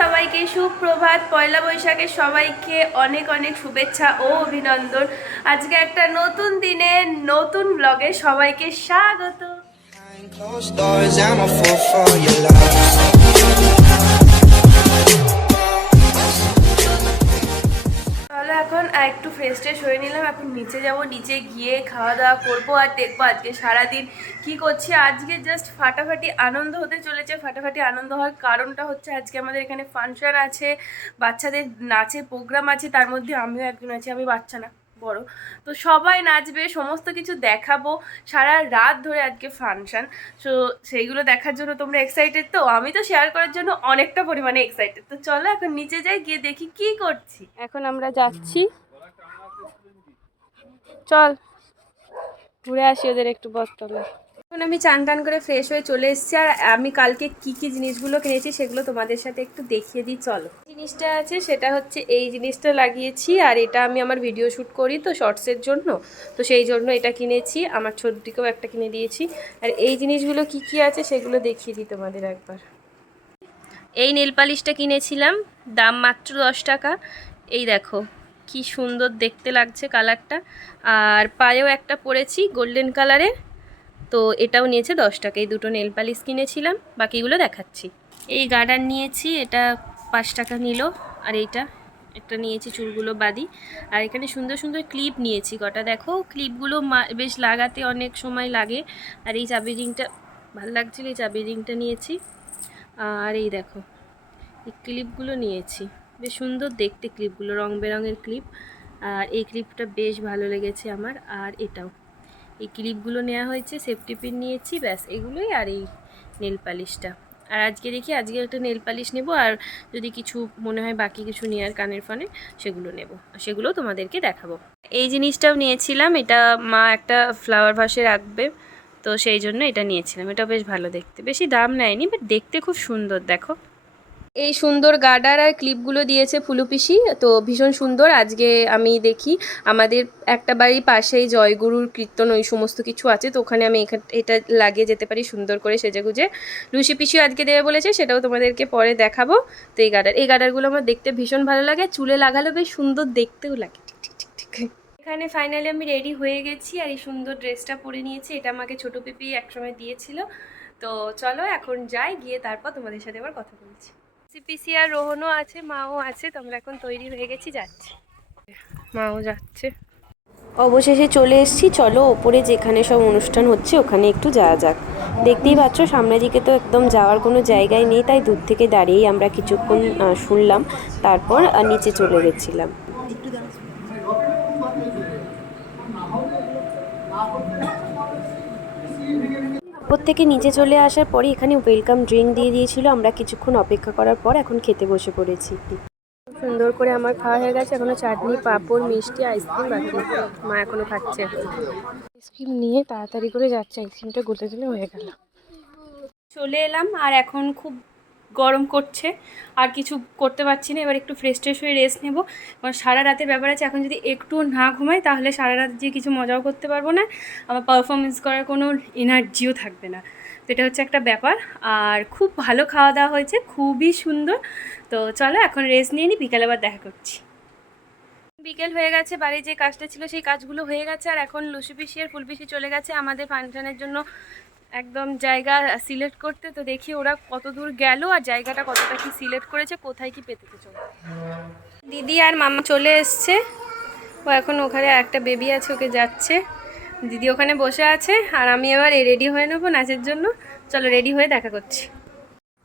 সবাইকে, সুপ্রভাত। পয়লা বৈশাখে সবাইকে অনেক অনেক শুভেচ্ছা ও অভিনন্দন। আজকে একটা নতুন দিনে নতুন ব্লগে সবাইকে স্বাগত। একটু ফ্রেশ ট্রেশ হয়ে নিলাম। এখন নিচে যাব, নিচে গিয়ে খাওয়া দাওয়া করব আর দেখব আজকে সারাদিন কি করছি। আজকে জাস্ট ফাটাফাটি আনন্দ হতে চলেছে। ফাটাফাটি আনন্দ হওয়ার কারণটা হচ্ছে আজকে আমাদের এখানে ফাংশন আছে, বাচ্চাদের নাচের প্রোগ্রাম আছে, তার মধ্যে আমিও একজন আছি, আমি বাচ্চা না, বড়। তো সবাই নাচবে, সমস্ত কিছু দেখাবো, সারা রাত ধরে আজকে ফাংশন সো সেইগুলো দেখার জন্য তোমরা এক্সাইটেড তো? আমি তো শেয়ার করার জন্য অনেকটা পরিমাণে এক্সাইটেড তো চলো এখন নিচে যাই, গিয়ে দেখি কি করছি। এখন আমরা যাচ্ছি চল। ঘুরে আসি ওদের একটু বস্তলা এখন আমি চান টান করে ফ্রেশ হয়ে চলে এসেছি আর আমি কালকে কি কি জিনিসগুলো কিনেছি সেগুলো তোমাদের সাথে একটু দেখিয়ে দিই, চলো। জিনিসটা আছে, সেটা হচ্ছে এই জিনিসটা লাগিয়েছি আর এটা আমি আমার ভিডিও শ্যুট করি তো শর্টসের জন্য। তো সেই জন্য এটা কিনেছি, আমার ছোটটিকেও একটা কিনে দিয়েছি। আর এই জিনিসগুলো কি কি আছে সেগুলো দেখিয়ে দিই তোমাদের একবার। এই নেল পালিশটা কিনেছিলাম, দাম মাত্র দশ টাকা। এই দেখো কি সুন্দর দেখতে লাগছে কালারটা। আর পায়েও একটা পরেছি গোল্ডেন কালারের। তো এটাও নিয়েছে দশ টাকা। এই দুটো নেল পালিশ কিনেছিলাম, বাকিগুলো দেখাচ্ছি। এই গার্ডার নিয়েছি, এটা পাঁচ টাকা নিল। আর এইটা, একটা নিয়েছি চুলগুলো বাদি। আর এখানে সুন্দর সুন্দর ক্লিপ নিয়েছি কটা। দেখো, ক্লিপগুলো বেশ লাগাতে অনেক সময় লাগে। আর এই চাবি রিংটা ভালো লাগছিল এই চাবি রিংটা নিয়েছি। আর এই দেখো, এই ক্লিপগুলো নিয়েছি। বেশ সুন্দর দেখতে ক্লিপগুলো রং বেরঙের ক্লিপ আর এই ক্লিপটা বেশ ভালো লেগেছে আমার, আর এটাও। এই ক্লিপগুলো নেওয়া হয়েছে সেফটি পিন নিয়েছি, ব্যাস এগুলোই আর এই নেল পালিশটা আর আজকে দেখি, আজকে একটা নেল পালিশ নেব, আর যদি কিছু মনে হয় বাকি কিছু নেওয়ার কানের ফানে, সেগুলো নেব। সেগুলো তোমাদেরকে দেখাবো। এই জিনিসটাও নিয়েছিলাম, এটা মা একটা ফ্লাওয়ার ভাসে রাখবে, তো সেই জন্য এটা নিয়েছিলাম। এটা বেশ ভালো দেখতে। বেশি দাম নেয়নি বাট দেখতে খুব সুন্দর, দেখো। এই সুন্দর গার্ডার আর ক্লিপগুলো দিয়েছে ফুলুপিসি তো ভীষণ সুন্দর। আজকে আমি দেখি আমাদের একটা বাড়ির পাশেই জয়গুরুর কীর্তন, ওই সমস্ত কিছু আছে, তো ওখানে আমি এটা লাগিয়ে যেতে পারি সুন্দর করে সেজে গুজে লুসি পিসিও আজকে দেবে বলেছে, সেটাও তোমাদেরকে পরে দেখাবো। তো এই গার্ডার, এই গার্ডারগুলো আমার দেখতে ভীষণ ভালো লাগে চুলে লাগালে বেশ সুন্দর দেখতেও লাগে। এখানে ফাইনালি আমি রেডি হয়ে গেছি, আর এই সুন্দর ড্রেসটা পরে নিয়েছি, এটা আমাকে ছোটো পিপি একসময় দিয়েছিল। তো চলো এখন যাই, গিয়ে তারপর তোমাদের সাথে আবার কথা বলছি। সিপিসি আর রোহনও আছে, মাও আছে তোমরা এখন তৈরি হয়ে গেছি, যাচ্ছি। মাও যাচ্ছে। অবশেষে চলে এসেছি, চলো ওপরে যেখানে সব অনুষ্ঠান হচ্ছে, ওখানে একটু যাওয়া যাক। দেখতেই পাচ্ছ, সামনের দিকে তো একদম যাওয়ার কোনো জায়গায় নেই, তাই দূর থেকে দাঁড়িয়েই আমরা কিছুক্ষণ শুনলাম, তারপর নিচে চলে গেছিলাম। উপর থেকে নিচে চলে আসার পরে এখানে ওয়েলকাম ড্রিঙ্ক দিয়ে দিয়েছিল। আমরা কিছুক্ষণ অপেক্ষা করার পর এখন খেতে বসে পড়েছি। সুন্দর করে আমার খাওয়া হয়ে গেছে। এখনও চাটনি, পাঁপড়, মিষ্টি আইসক্রিম বাকি। মা এখনও খাচ্ছে। আইসক্রিম নিয়ে তাড়াতাড়ি করে যাচ্ছে। আইসক্রিমটা গুলে দিলে হয়ে গেল। চলে এলাম। আর এখন খুব গরম করছে। আর কিছু করতে পারছি না, এবার একটু ফ্রেশ ট্রেশ হয়ে রেস্ট নেব। কারণ সারা রাতের ব্যাপার আছে, এখন যদি একটু না ঘুমাই তাহলে সারা রাত যে কিছু মজাও করতে পারব না। আমার পারফরমেন্স করার কোনো এনার্জিও থাকবে না। তো এটা হচ্ছে একটা ব্যাপার। আর খুব ভালো খাওয়া দাওয়া হয়েছে, খুবই সুন্দর। তো চলো এখন রেস্ট নিয়ে নিই বিকালে আবার দেখা করছি। বিকেল হয়ে গেছে, বাড়ির যে কাজটা ছিল সেই কাজগুলো হয়ে গেছে। আর এখন লুসি পিসি আর ফুলপিসি চলে গেছে আমাদের ফাংশনের জন্য। একদম জায়গা সিলেক্ট করতে, তো দেখি ওরা কত দূর গেল আর জায়গাটা কতটা কি সিলেক্ট করেছে, কোথায় কি পেতে চলে। দিদি আর মামা চলে এসছে। ও এখন ওখানে একটা বেবি আছে, ওকে যাচ্ছে। দিদি ওখানে বসে আছে, আর আমি এবার রেডি হয়ে নেব নাচের জন্য। চলো রেডি হয়ে দেখা করছি।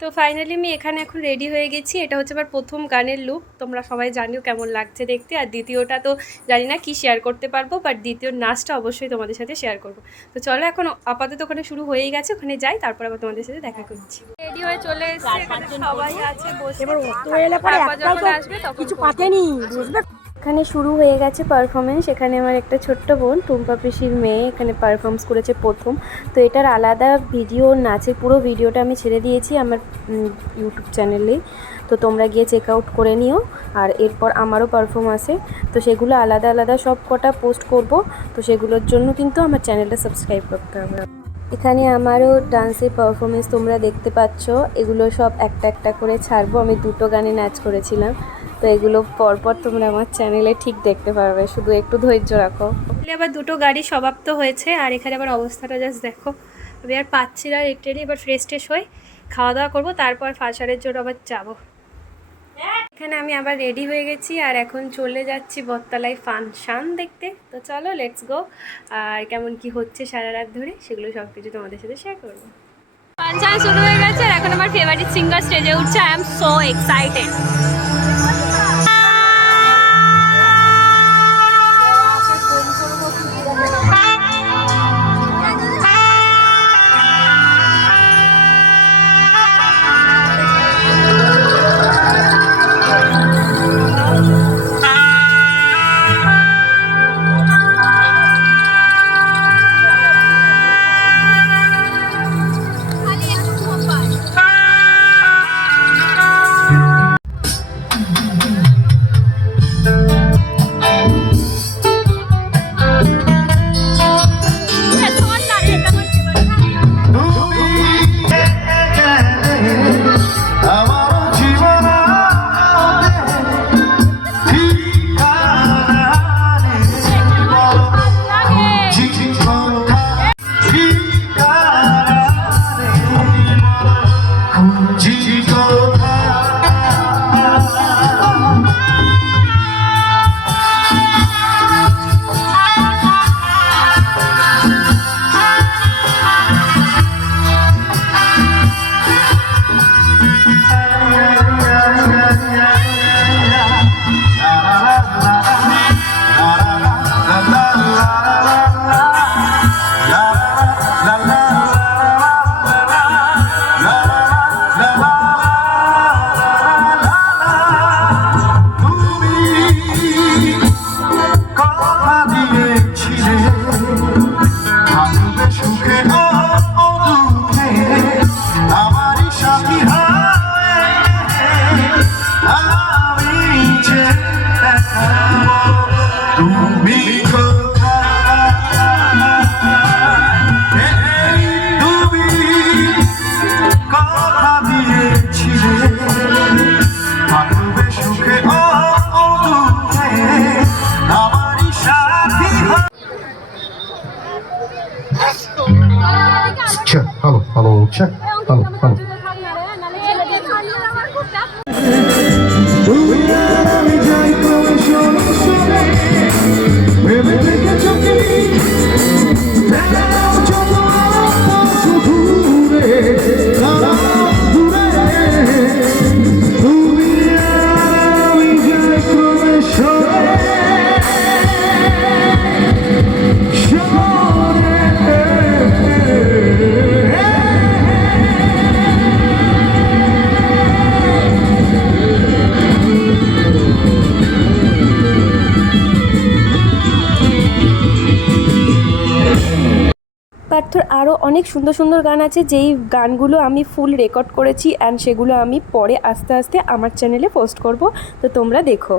তো ফাইনালি আমি এখানে এখন রেডি হয়ে গেছি। এটা হচ্ছে আমার প্রথম গানের লুক তোমরা সবাই জানিও কেমন লাগছে দেখতে। আর দ্বিতীয়টা তো জানি না কি শেয়ার করতে পারব বাট দ্বিতীয় নাচটা অবশ্যই তোমাদের সাথে শেয়ার করব। তো চলো এখন আপাতত ওখানে শুরু হয়েই গেছে ওখানে যাই তারপর আবার তোমাদের সাথে দেখা করছি। রেডি হয়ে চলে এসেছে সবাই আছে বসে এবার অত এলে পরে একটাও তো আসবে তখন কিছু পাতেনি বুঝবে এখানে শুরু হয়ে গেছে পারফরমেন্স এখানে আমার একটা ছোট্ট বোন, টুম্পা পিসির মেয়ে, এখানে পারফর্মস করেছে প্রথম। তো এটার আলাদা ভিডিও নাচের পুরো ভিডিওটা আমি ছেড়ে দিয়েছি আমার ইউটিউব চ্যানেলে তো তোমরা গিয়ে চেক আউট করে নিও। আর এরপর আমারও পারফর্ম আছে। তো সেগুলো আলাদা আলাদা সব কটা পোস্ট করব। তো সেগুলোর জন্য কিন্তু আমার চ্যানেলটা সাবস্ক্রাইব করতে হবে। এখানে আমারও ডান্সের পারফরমেন্স তোমরা দেখতে পাচ্ছ। এগুলো সব একটা একটা করে ছাড়বো। আমি দুটো গানে নাচ করেছিলাম। তো এগুলো পরপর তোমরা আমার চ্যানেলে ঠিক দেখতে পারবে। শুধু একটু ধৈর্য রাখো। আবার দুটো গাড়ি সমাপ্ত হয়েছে, আর এখানে আবার অবস্থাটা জাস্ট দেখো। আমি আর পাচ্ছি না ট্রেনে এবার ফ্রেশ ট্রেশ হয়ে খাওয়া দাওয়া করব, তারপর ফাঁসারের জন্য আবার যাব। এখানে আমি আবার রেডি হয়ে গেছি, আর এখন চলে যাচ্ছি বটতলায় ফাংশান দেখতে। তো চলো লেটস গো আর কেমন কি হচ্ছে সারা রাত ধরে, সেগুলো সব কিছু তোমাদের সাথে শেয়ার করব। ফাংশান শুরু হয়ে গেছে, আর এখন আমার ফেভারিট সিঙ্গার স্টেজে উঠছে আই এম সো এক্সাইটেড অনেক সুন্দর সুন্দর গান আছে, যেই গানগুলো আমি ফুল রেকর্ড করেছি অ্যান্ড সেগুলো আমি পরে আস্তে আস্তে আমার চ্যানেলে পোস্ট করব, তো তোমরা দেখো।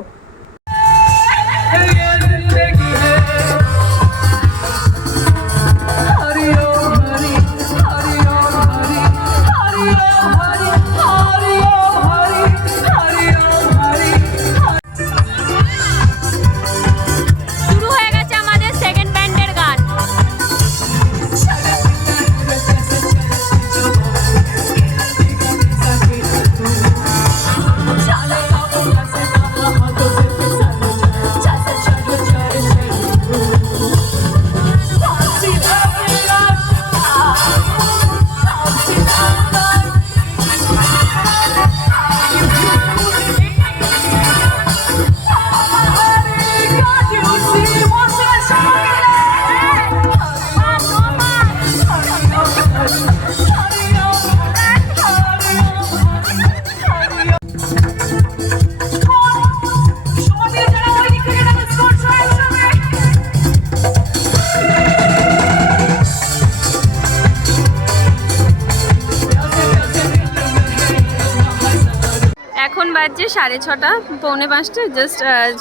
বাজে সাড়ে ছটা পৌনে পাঁচটা জাস্ট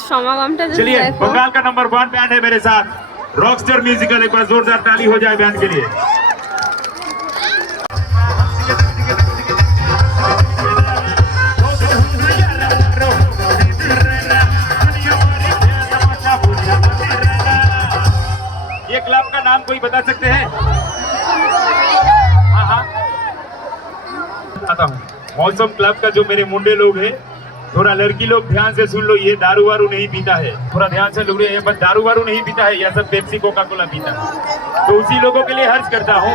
সমাগমটা चलिए बंगाल का नंबर वन बैंड है मेरे साथ। रॉकस्टर म्यूजिकल एक बार जोरदार ताली हो जाए बैंड के लिए। ये क्लब का नाम कोई बता सकते हैं? हाँ हाँ। मौसम क्लब का जो मेरे मुंडे लोग हैं थोड़ा लड़की लोग ध्यान से सुन लो, ये दारू वारू नहीं पीता है। थोड़ा ध्यान से लोग बस दारू वारू नहीं पीता है यह सब पेप्सी कोका कोला पीता है। तो उसी लोगों के लिए हर्ज करता हूँ।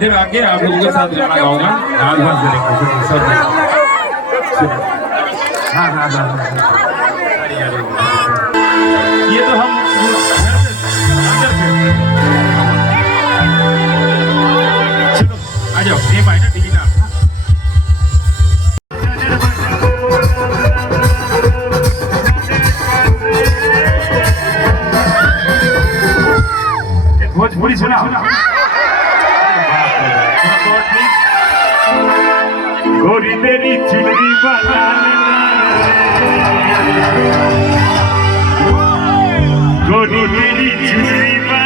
इधर आके आप लोगों के साथ गाना गाऊंगा डांस वांस करेंगे सब सब हाँ हाँ हाँ हाँ अरे यार ये तो हम अंदर से चलो आ जाओ ये भाई ना टिकट आप भोजपुरी सुना गोरी तेरी चुनरी बना गोरी तेरी चुनरी बना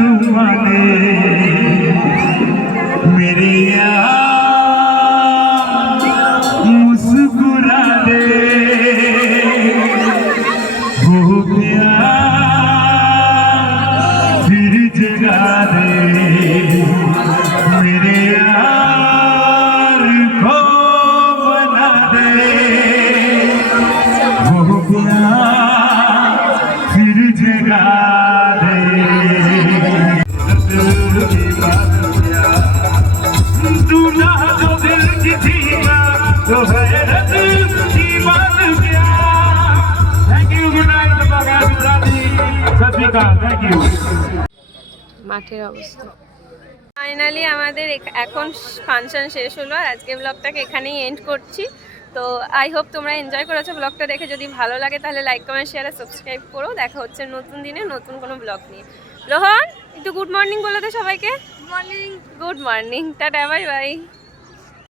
সুমানে মাঠের অবস্থা। ফাইনালি আমাদের এখ- এখন ফাংশন শেষ হলো আর আজকে ব্লগটাকে এখানেই এন্ড করছি। তো আই হোপ তোমরা এনজয় করেছ ব্লগটা দেখে। যদি ভালো লাগে তাহলে লাইক কমেন্ট শেয়ার আর সাবস্ক্রাইব করো। দেখা হচ্ছে নতুন দিনে নতুন কোনো ব্লগ নিয়ে। রোহন একটু গুড মর্নিং বলো তো সবাইকে। Good morning good morning tata bye bye